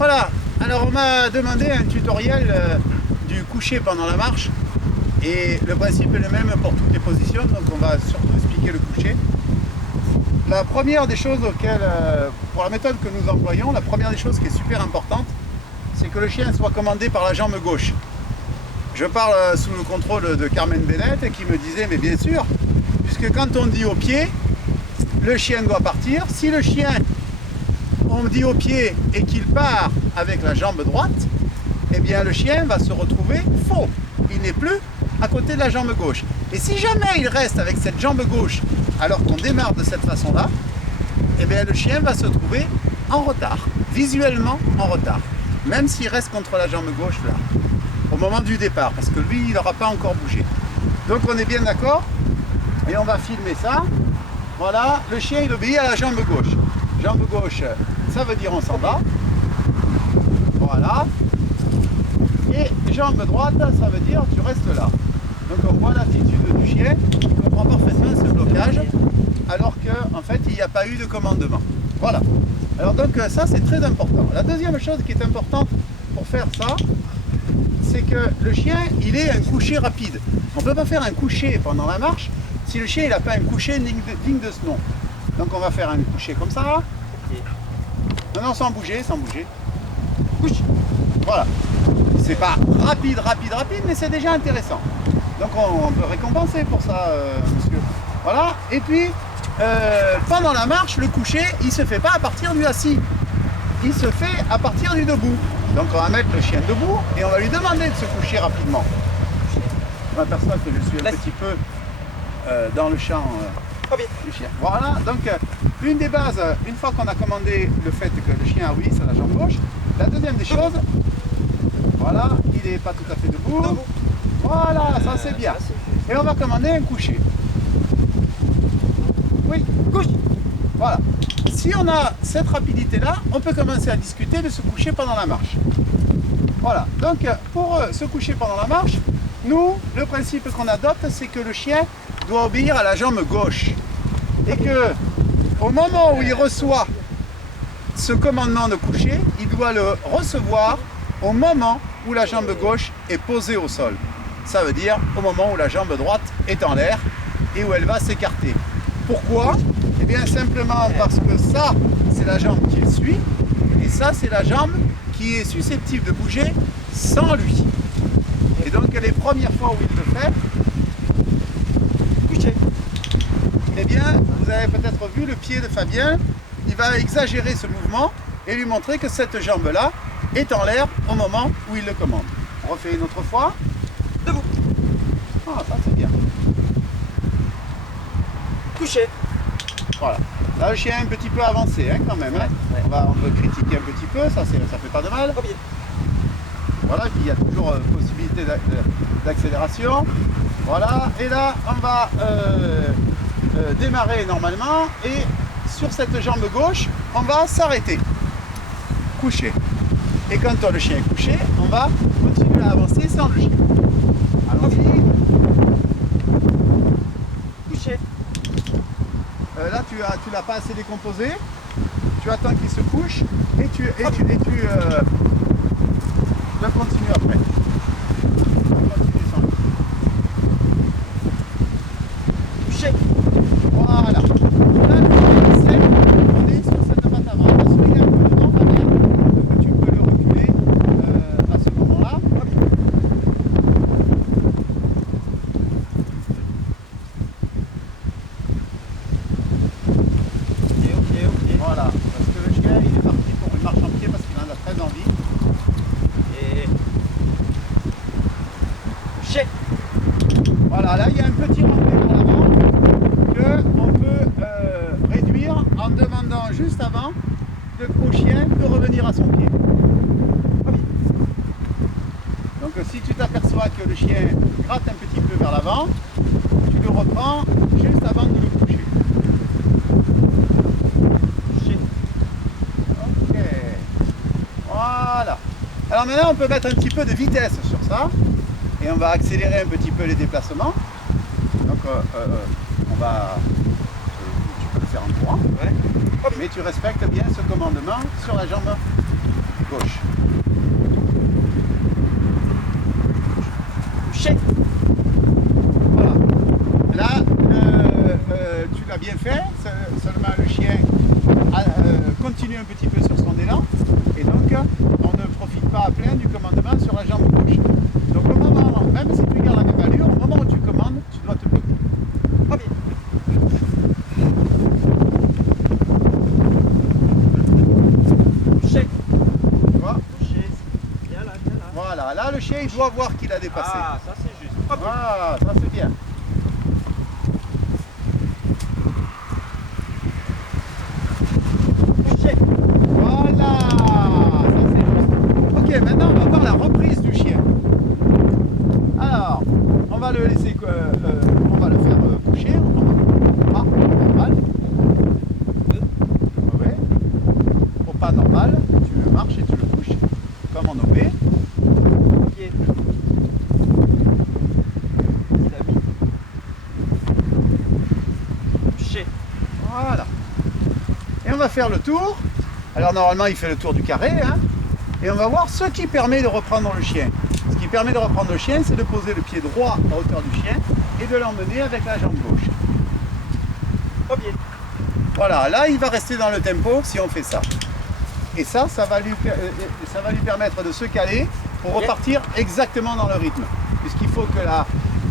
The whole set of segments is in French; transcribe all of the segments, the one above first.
Voilà, alors on m'a demandé un tutoriel du coucher pendant la marche et le principe est le même pour toutes les positions, donc on va surtout expliquer le coucher. La première des choses auxquelles, pour la méthode que nous employons, la première des choses qui est super importante, c'est que le chien soit commandé par la jambe gauche. Je parle sous le contrôle de Carmen Bennett qui me disait, mais bien sûr, puisque quand on dit au pied, le chien doit partir. Si le chien, on dit au pied et qu'il part avec la jambe droite, eh bien le chien va se retrouver faux. Il n'est plus à côté de la jambe gauche. Et si jamais il reste avec cette jambe gauche alors qu'on démarre de cette façon-là, eh bien le chien va se trouver en retard, visuellement en retard. Même s'il reste contre la jambe gauche là, au moment du départ, parce que lui, il n'aura pas encore bougé. Donc on est bien d'accord, et on va filmer ça. Voilà, le chien il obéit à la jambe gauche. Jambe gauche, ça veut dire on s'en va. Voilà. Et jambe droite, ça veut dire tu restes là. Donc on voit l'attitude du chien, il comprend parfaitement ce blocage, alors qu'en fait il n'y a pas eu de commandement. Voilà. Alors donc ça c'est très important. La deuxième chose qui est importante pour faire ça, c'est que le chien il ait un coucher rapide. On ne peut pas faire un coucher pendant la marche si le chien il n'a pas un coucher digne de ce nom. Donc on va faire un coucher comme ça. Non, non, sans bouger, sans bouger. Couche. Voilà. C'est pas rapide, mais c'est déjà intéressant. Donc on peut récompenser pour ça, monsieur. Voilà. Et puis, pendant la marche, le coucher, il ne se fait pas à partir du assis. Il se fait à partir du debout. Donc on va mettre le chien debout et on va lui demander de se coucher rapidement. Je m'aperçois que je suis un petit peu dans le champ du chien. Voilà, donc une des bases, une fois qu'on a commandé le fait que le chien obéisse à la jambe gauche, la deuxième des choses, voilà, il n'est pas tout à fait debout. Voilà, ça c'est bien. Et on va commander un coucher. Oui, couche. Voilà. Si on a cette rapidité-là, on peut commencer à discuter de se coucher pendant la marche. Voilà. Donc, pour se coucher pendant la marche, nous, le principe qu'on adopte, c'est que le chien doit obéir à la jambe gauche. Et que, au moment où il reçoit ce commandement de coucher, il doit le recevoir au moment où la jambe gauche est posée au sol. Ça veut dire au moment où la jambe droite est en l'air et où elle va s'écarter. Pourquoi? Eh bien simplement parce que ça, c'est la jambe qu'il suit, et ça, c'est la jambe qui est susceptible de bouger sans lui. Et donc les premières fois où il le fait, couché. Eh bien, vous avez peut-être vu le pied de Fabien, il va exagérer ce mouvement et lui montrer que cette jambe-là est en l'air au moment où il le commande. On refait une autre fois. Debout. Ah, ça c'est bien. Couché. Voilà. Là, le chien est un petit peu avancé, hein, quand même. Hein. Ouais. On peut critiquer un petit peu, ça fait pas de mal. Voilà, et puis il y a toujours possibilité d'accélération. Voilà, et là, on va démarrer normalement, et sur cette jambe gauche, on va s'arrêter. Coucher. Et quand le chien est couché, on va continuer à avancer sans le chien. Allons-y. Couché. Là, tu l'as pas assez décomposé. Tu attends qu'il se couche et tu vas continuer après. Continue sans lui. Couché. Voilà. Là, on est sur cette patte avant. Parce qu'il y a un peu de temps, Fabien, donc tu peux le reculer à ce moment-là. Voilà, parce que le chien il est parti pour une marche en pied parce qu'il en a très envie. Et chien. Voilà, là il y a un petit rentré vers l'avant qu'on peut réduire en demandant juste avant au chien de revenir à son pied. Donc si tu t'aperçois que le chien gratte un petit peu vers l'avant, tu le reprends juste avant de le coucher. Voilà. Alors maintenant on peut mettre un petit peu de vitesse sur ça et on va accélérer un petit peu les déplacements. Donc on va, tu peux le faire en courant, ouais. Mais tu respectes bien ce commandement sur la jambe gauche. Couché. Voilà. Là, tu l'as bien fait, seulement le chien continue un petit peu sur son élan et donc on ne profite pas à plein du commandement sur la jambe gauche. Donc au moment, même si tu gardes la même allure, au moment où tu commandes, tu dois te bloquer. Premier. Couché. Tu vois? Couché. Viens là, viens là. Voilà, là le chien il doit voir qu'il a dépassé. Ah, ça c'est juste. Hop. Voilà, ça c'est bien. Couché. Voilà, ça c'est juste. Ok, maintenant on va voir la reprise du chien. Alors, on va le laisser, on va le faire coucher. Pas normal. Ouais. Au pas normal, tu le marches et tu le couches. Comme en OP. Pied. Il a mis. Couché. Voilà. Et on va faire le tour. Alors normalement il fait le tour du carré. Hein, et on va voir ce qui permet de reprendre le chien. Ce qui permet de reprendre le chien, c'est de poser le pied droit à hauteur du chien et de l'emmener avec la jambe gauche. Premier. Voilà, là il va rester dans le tempo si on fait ça. Et ça va lui permettre de se caler pour repartir exactement dans le rythme. Puisqu'il faut que la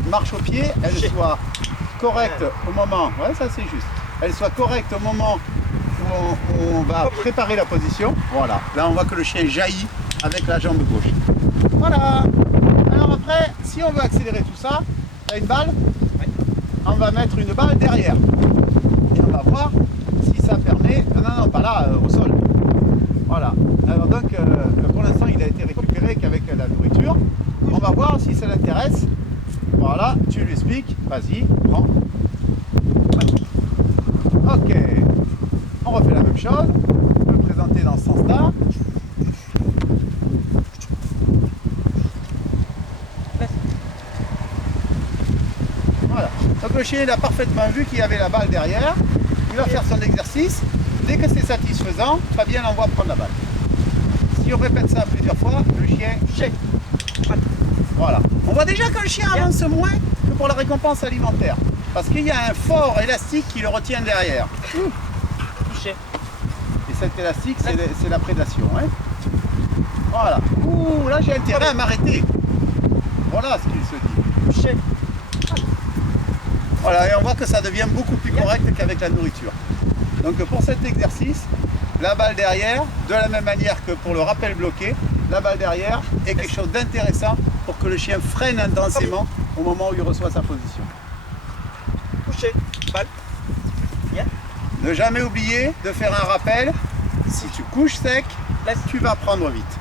marche au pied, elle soit correcte au moment, ouais ça c'est juste, elle soit correcte au moment où on va préparer la position. Voilà, là on voit que le chien jaillit avec la jambe gauche. Voilà. Alors après, si on veut accélérer tout ça, tu as une balle, on va mettre une balle derrière. Et on va voir si ça permet, non pas là, au sol. Voilà, alors donc pour l'instant il a été récupéré qu'avec la nourriture. On va voir si ça l'intéresse. Voilà, tu lui expliques, vas-y, prends. Ok, on refait la même chose, on peut le présenter dans ce sens-là. Voilà, donc le chien il a parfaitement vu qu'il y avait la balle derrière, il va faire son exercice. Dès que c'est satisfaisant, Fabien l'envoie prendre la balle. Si on répète ça plusieurs fois, le chien chèque. Voilà. On voit déjà que le chien avance moins que pour la récompense alimentaire. Parce qu'il y a un fort élastique qui le retient derrière. Couché. Et cet élastique, c'est la prédation. Hein. Voilà. Ouh, là j'ai intérêt à m'arrêter. Voilà ce qu'il se dit. Couché. Voilà, et on voit que ça devient beaucoup plus correct qu'avec la nourriture. Donc pour cet exercice, la balle derrière, de la même manière que pour le rappel bloqué, la balle derrière est quelque chose d'intéressant pour que le chien freine intensément au moment où il reçoit sa position. Couché. Balle. Viens. Ne jamais oublier de faire un rappel. Si tu couches sec, tu vas prendre vite.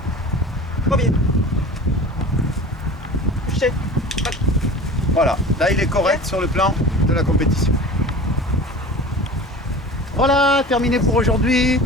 Premier. Couché. Balle. Voilà, là il est correct sur le plan de la compétition. Voilà, terminé pour aujourd'hui.